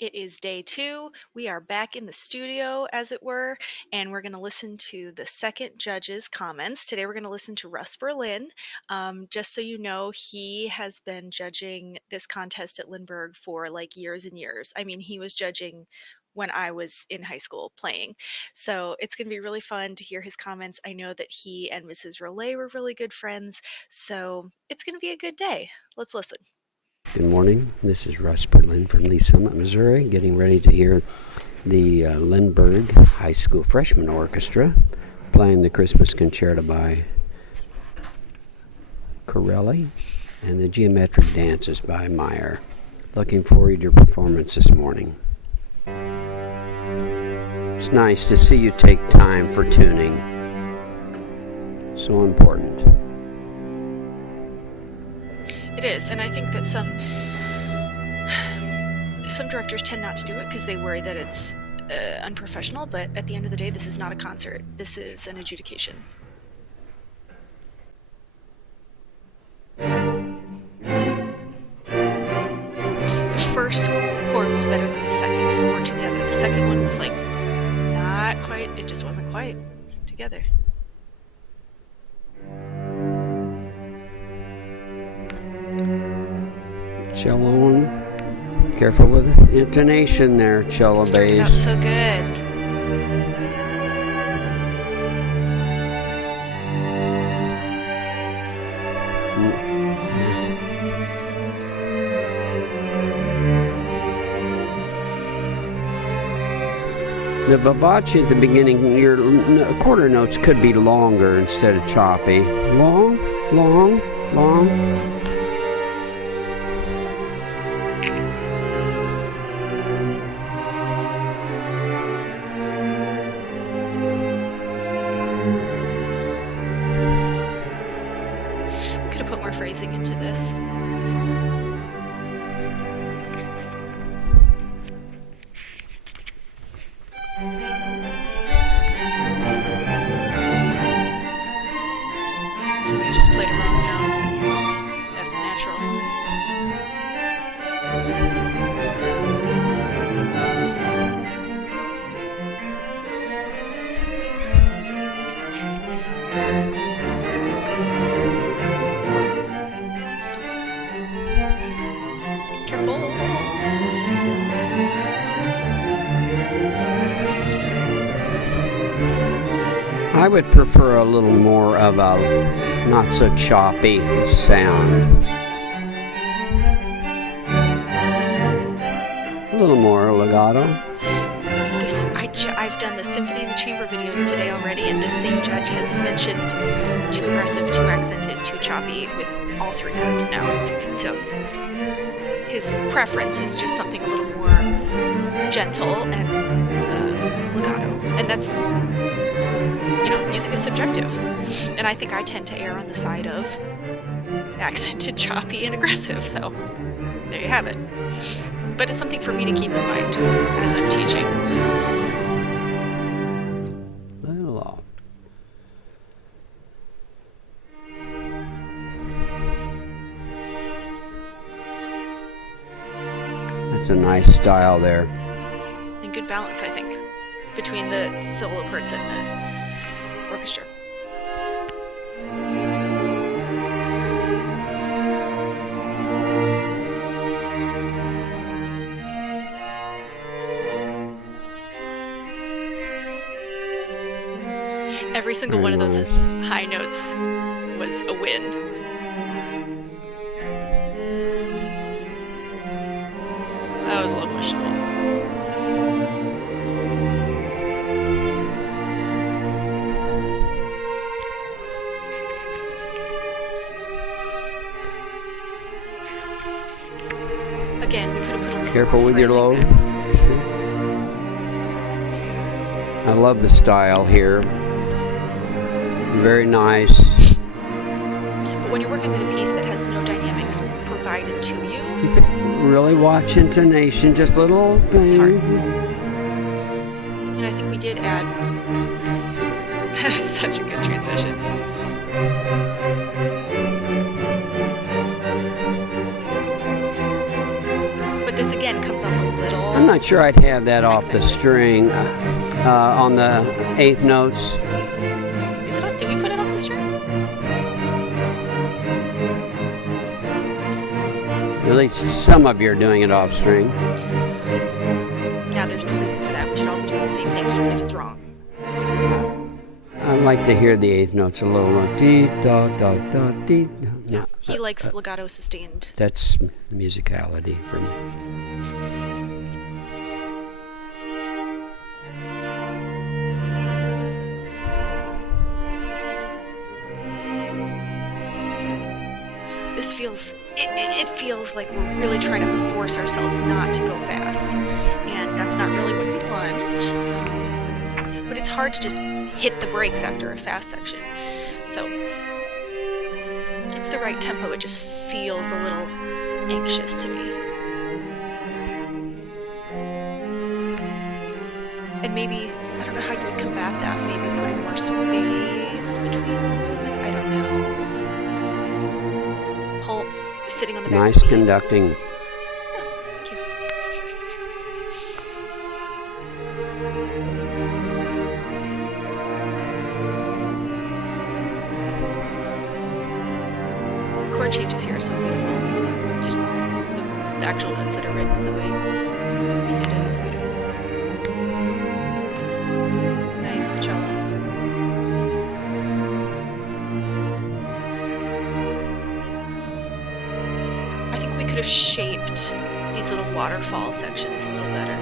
It is day 2. We are back in the studio, as it were, and we're going to listen to the second judge's comments. Today, we're going to listen to Russ Berlin. Just so you know, he has been judging this contest at Lindbergh for like years and years. I mean, he was judging when I was in high school playing. So it's going to be really fun to hear his comments. I know that he and Mrs. Rollet were really good friends, so it's going to be a good day. Let's listen. Good morning. This is Russ Berlin from Lee Summit, Missouri, getting ready to hear the Lindbergh High School Freshman Orchestra playing the Christmas Concerto by Corelli and the Geometric Dances by Meyer. Looking forward to your performance this morning. It's nice to see you take time for tuning. So important. It is, and I think that some directors tend not to do it because they worry that it's unprofessional, but at the end of the day, this is not a concert. This is an adjudication. The first chord was better than the second, or together. The second one was like not quite, it just wasn't quite together. Cello, careful with intonation there, cello bass. Started out so good. The vivace at the beginning, your quarter notes could be longer instead of choppy. Long, long, long. Phrasing into this. Somebody just played a wrong note. F natural. I would prefer a little more of a not so choppy sound. A little more legato. I've done the Symphony in the Chamber videos today already, and this same judge has mentioned too aggressive, too accented, too choppy with all three groups now. So his preference is just something a little more gentle and legato. And that's, music is subjective. And I think I tend to err on the side of accented, choppy, and aggressive. So there you have it. But it's something for me to keep in mind as I'm teaching. Little off. That's a nice style there. And good balance, I think, between the solo parts and the orchestra. Every single one of those high notes was a win. That was a little questionable. Again, we could have put a little careful with your low. there. I love the style here. Very nice. But when you're working with a piece that has no dynamics provided to you, really watch intonation, just little things. It's hard. And I think we did add such a good transition. But this again it comes off a little. I'm not sure I'd have that off the accented. string on the eighth notes. Is it on? Did we put it off the string? At least some of you are doing it off string. Yeah, there's no reason for that. We should all be doing the same thing, even if it's wrong. I like to hear the eighth notes a little more. Dee, da, da, da, dee. No, He likes legato sustained. that's musicality for me. This feels, it feels like we're really trying to force ourselves not to go fast. And that's not really what you want. But it's hard to just hit the brakes after a fast section. So it's the right tempo. It just feels a little anxious to me. And maybe, I don't know how you would combat that. Maybe putting more space between the movements. I don't know. Pull, sitting on the back of Nice the beat. conducting. Thank you. The chord changes here are so beautiful. Just the actual notes that are written, the way he did it is beautiful. Nice cello. I think we could have shaped these little waterfall sections a little better.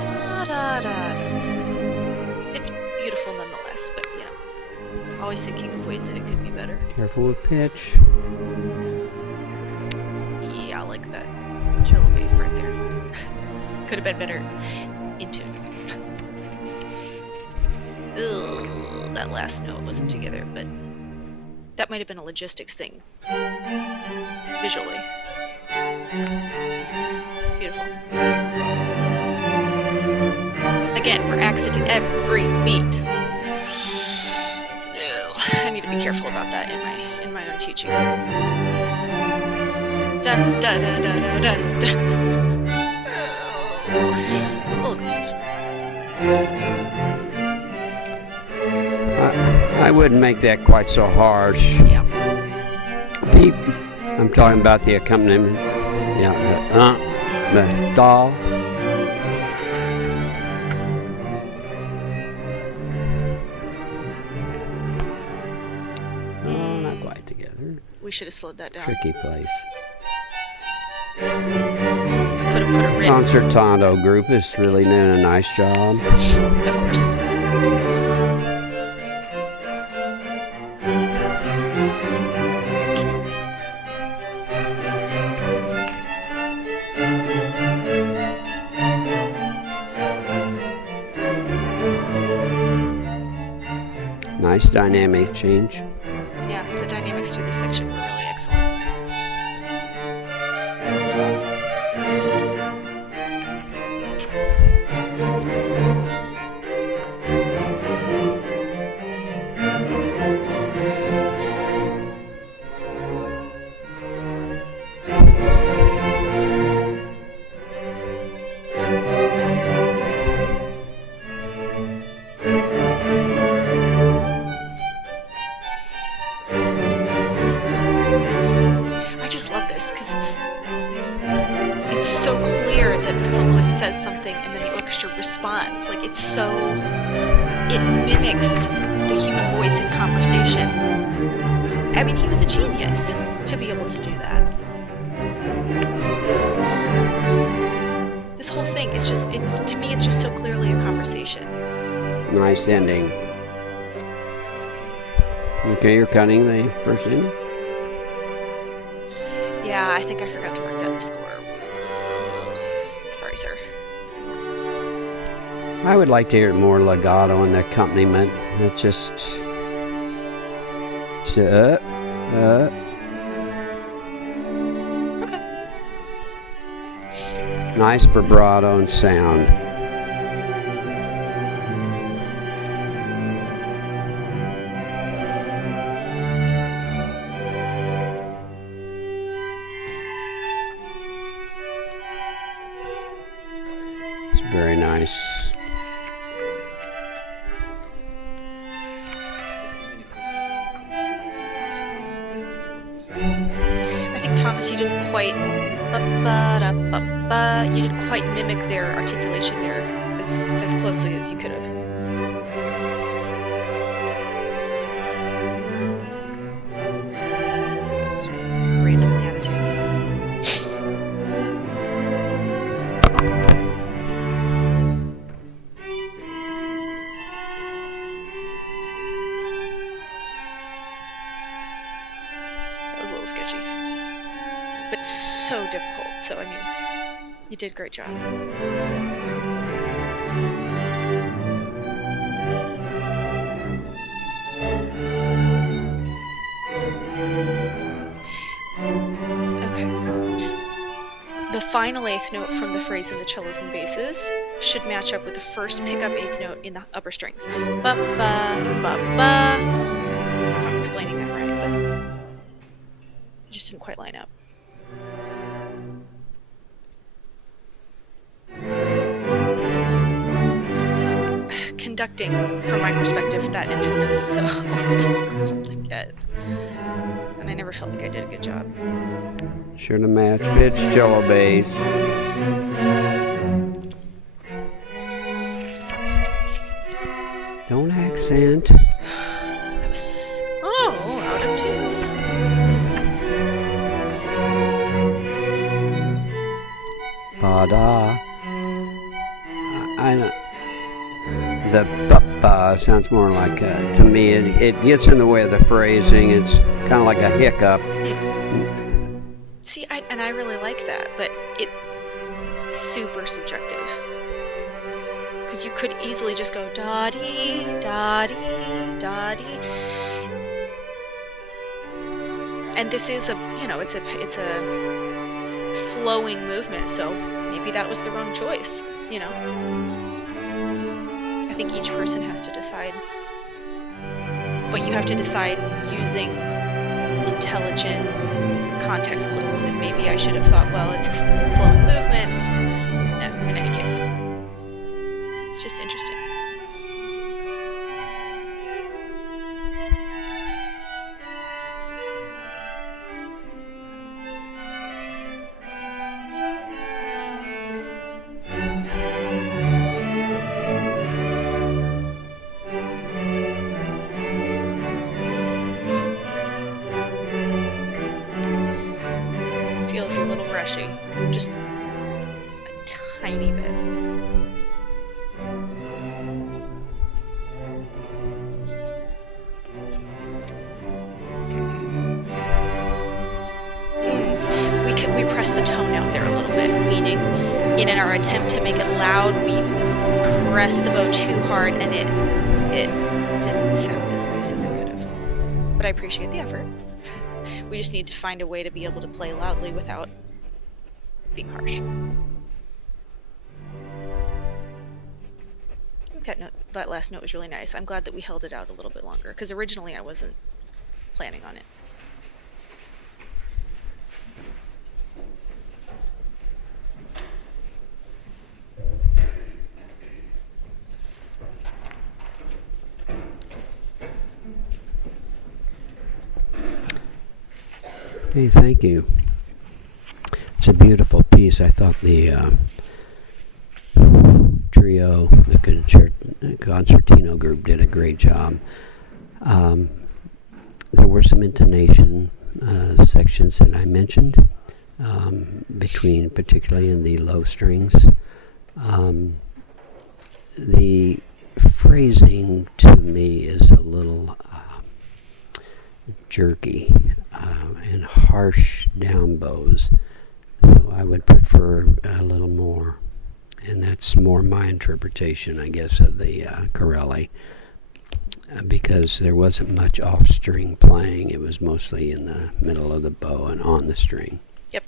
Da, da, da, da. It's beautiful nonetheless, but you know, always thinking of ways that it could be better. Careful with pitch. Yeah, I like that cello bass part there. Could have been better in tune. Ugh, that last note wasn't together, but that might have been a logistics thing. Visually. Beautiful. Again, we're accenting every beat. Ugh, I need to be careful about that in my own teaching. Da da da da da da da. All aggressive. I wouldn't make that quite so harsh. Yeah. I'm talking about the accompaniment. Yeah, the da. Oh, not quite together. We should have slowed that down. Tricky place. Could have put a written. Concertado group is really doing a nice job. Of course. Nice dynamic change. Yeah, the dynamics through this section were really excellent. I just love this because it's so clear that the soloist says something and then the orchestra responds. Like it mimics the human voice in conversation. I mean, he was a genius to be able to do that. This whole thing is just, to me, it's just so clearly a conversation. Nice ending. Okay, you're cutting the first ending? Yeah, I think I forgot to mark that in the score. Sorry, sir. I would like to hear more legato in the accompaniment. It's just Okay. nice vibrato and sound. Very nice. I think, Thomas, you didn't quite mimic their articulation there as closely as you could have. Just randomly out of tune. That was a little sketchy, but so difficult. So, I mean, you did a great job. Okay. The final eighth note from the phrase in the cellos and basses should match up with the first pickup eighth note in the upper strings. Ba ba ba ba. I don't know if I'm explaining that right, but it just didn't quite line up. Conducting, from my perspective, that entrance was so difficult to get, and I never felt like I did a good job. Sure to match pitch, cello bass. Don't accent. That was out of tune. Ba-da. The ba sounds more like, to me, it gets in the way of the phrasing. It's kind of like a hiccup. See, I really like that, but it's super subjective. Because you could easily just go da-dee, da-dee, da-dee. And this is it's a flowing movement, so maybe that was the wrong choice, I think each person has to decide. But you have to decide using intelligent context clues, and maybe I should have thought, well, it's a flowing movement. No, in any case. It's just interesting. Feels a little rushy, just a tiny bit. We pressed the tone out there a little bit, meaning in our attempt to make it loud, we pressed the bow too hard, and it didn't sound as nice as it could have. But I appreciate the effort. We just need to find a way to be able to play loudly without being harsh. I think that last note was really nice. I'm glad that we held it out a little bit longer, because originally I wasn't planning on it. Hey, thank you. It's a beautiful piece. I thought the trio, the concertino group did a great job. There were some intonation sections that I mentioned, between, particularly in the low strings. The phrasing to me is a little jerky and harsh down bows, so I would prefer a little more, and that's more my interpretation, I guess, of the Corelli, because there wasn't much off string playing. It was mostly in the middle of the bow and on the string. Yep,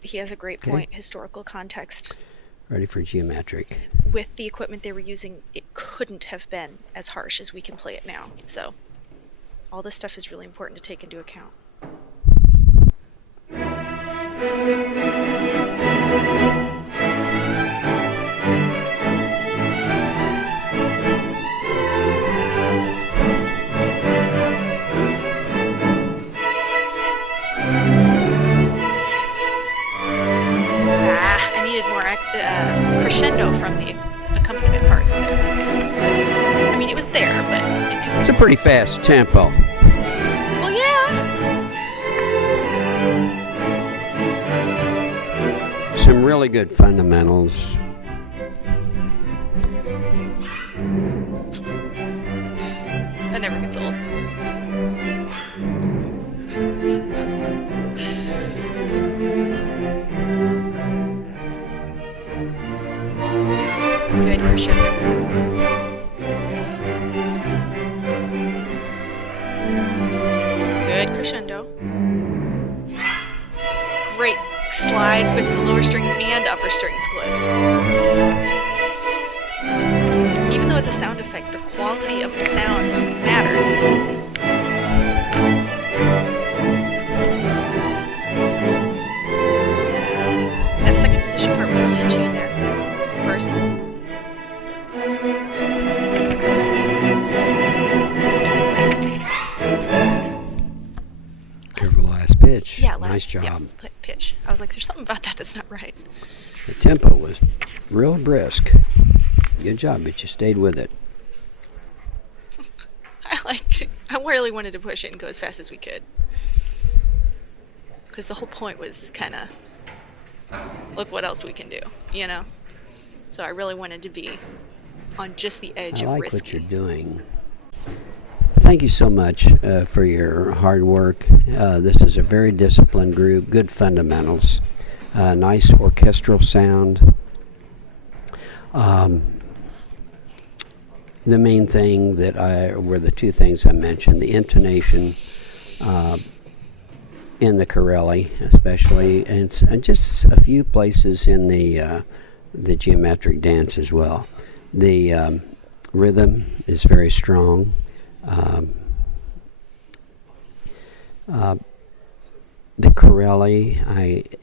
he has a great point. Historical context. Ready for geometric. With the equipment they were using, it couldn't have been as harsh as we can play it now. So all this stuff is really important to take into account. crescendo from the accompaniment parts there. I mean, it was there, but it could. It's a pretty fast tempo. Well, yeah. Some really good fundamentals. That never gets old. Good crescendo. Good crescendo. Great slide with the lower strings and upper strings gliss. Even though it's a sound effect, the quality of the sound matters. That second position part was really in tune there. First. Careful last pitch. Yeah, nice job. Yeah, pitch. I was like, there's something about that that's not right. The tempo was real brisk. Good job, but you stayed with it. I really wanted to push it and go as fast as we could. Because the whole point was kind of, look what else we can do, you know? So I really wanted to be on just the edge of I like risky. what you're doing. Thank you so much for your hard work. This is a very disciplined group, good fundamentals, nice orchestral sound. The main thing were the two things I mentioned, the intonation in the Corelli especially, and just a few places in the geometric dance as well. The rhythm is very strong. The Corelli,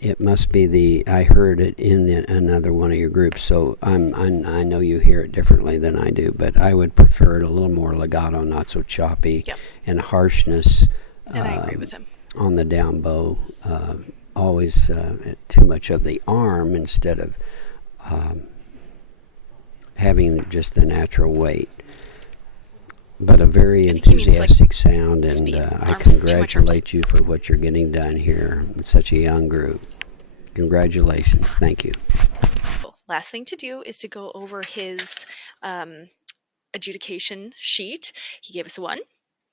it must be I heard it in another one of your groups, so I know you hear it differently than I do, but I would prefer it a little more legato, not so choppy, Yep. and harshness. And I agree with him. On the down bow, always too much of the arm instead of having just the natural weight. But a very enthusiastic sound, and I congratulate you for what you're getting done here in such a young group. Congratulations. Thank you. Last thing to do is to go over his adjudication sheet. He gave us a 1.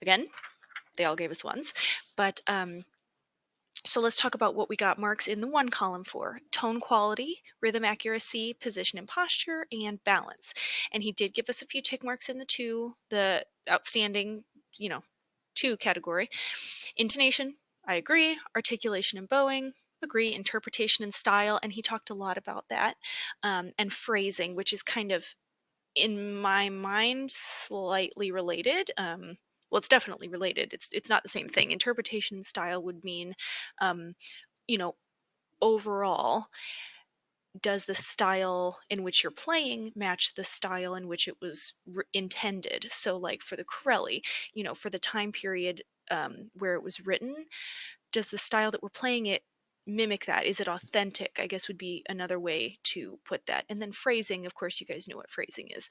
Again, they all gave us 1s. But so let's talk about what we got marks in the 1 column for: tone quality, rhythm accuracy, position and posture, and balance. And he did give us a few tick marks in the outstanding, 2 category. Intonation, I agree. Articulation and bowing, agree. Interpretation and style, and he talked a lot about that. And phrasing, which is kind of, in my mind, slightly related. Well, it's definitely related. It's not the same thing. Interpretation and style would mean, you know, overall, does the style in which you're playing match the style in which it was intended? So, like for the Corelli, for the time period where it was written, does the style that we're playing it mimic that? Is it authentic? I guess would be another way to put that. And then phrasing, of course, you guys know what phrasing is.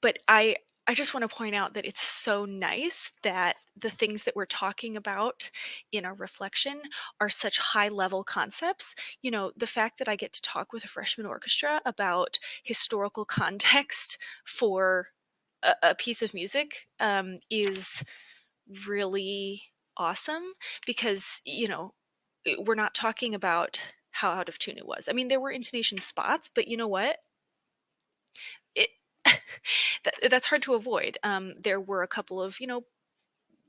But I just want to point out that it's so nice that the things that we're talking about in our reflection are such high level concepts. The fact that I get to talk with a freshman orchestra about historical context for a piece of music is really awesome, because we're not talking about how out of tune it was. I mean, there were intonation spots, but you know what? It that's hard to avoid. There were a couple of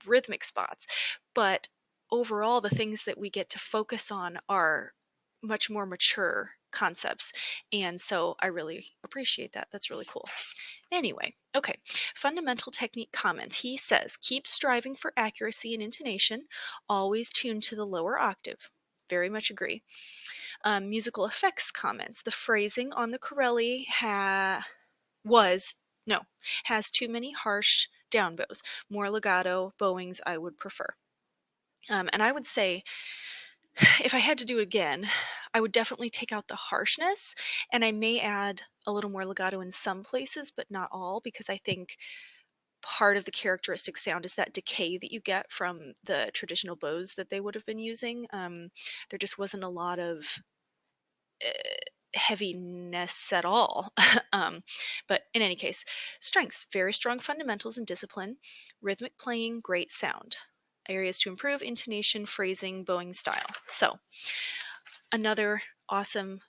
rhythmic spots, but overall, the things that we get to focus on are much more mature concepts, and so I really appreciate that. That's really cool. Anyway, okay. Fundamental technique comments. He says, keep striving for accuracy and intonation, always tuned to the lower octave. Very much agree. Musical effects comments. The phrasing on the Corelli has too many harsh down bows. More legato bowings I would prefer. And I would say, if I had to do it again, I would definitely take out the harshness, and I may add a little more legato in some places, but not all, because I think part of the characteristic sound is that decay that you get from the traditional bows that they would have been using. There just wasn't a lot of uh, heaviness at all. um, but in any case, strengths: very strong fundamentals and discipline, rhythmic playing, great sound. Areas to improve: intonation, phrasing, bowing style. So, another awesome,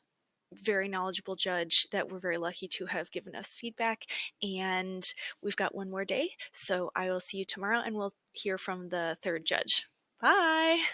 very knowledgeable judge that we're very lucky to have given us feedback. And we've got one more day. So I will see you tomorrow and we'll hear from the third judge. Bye.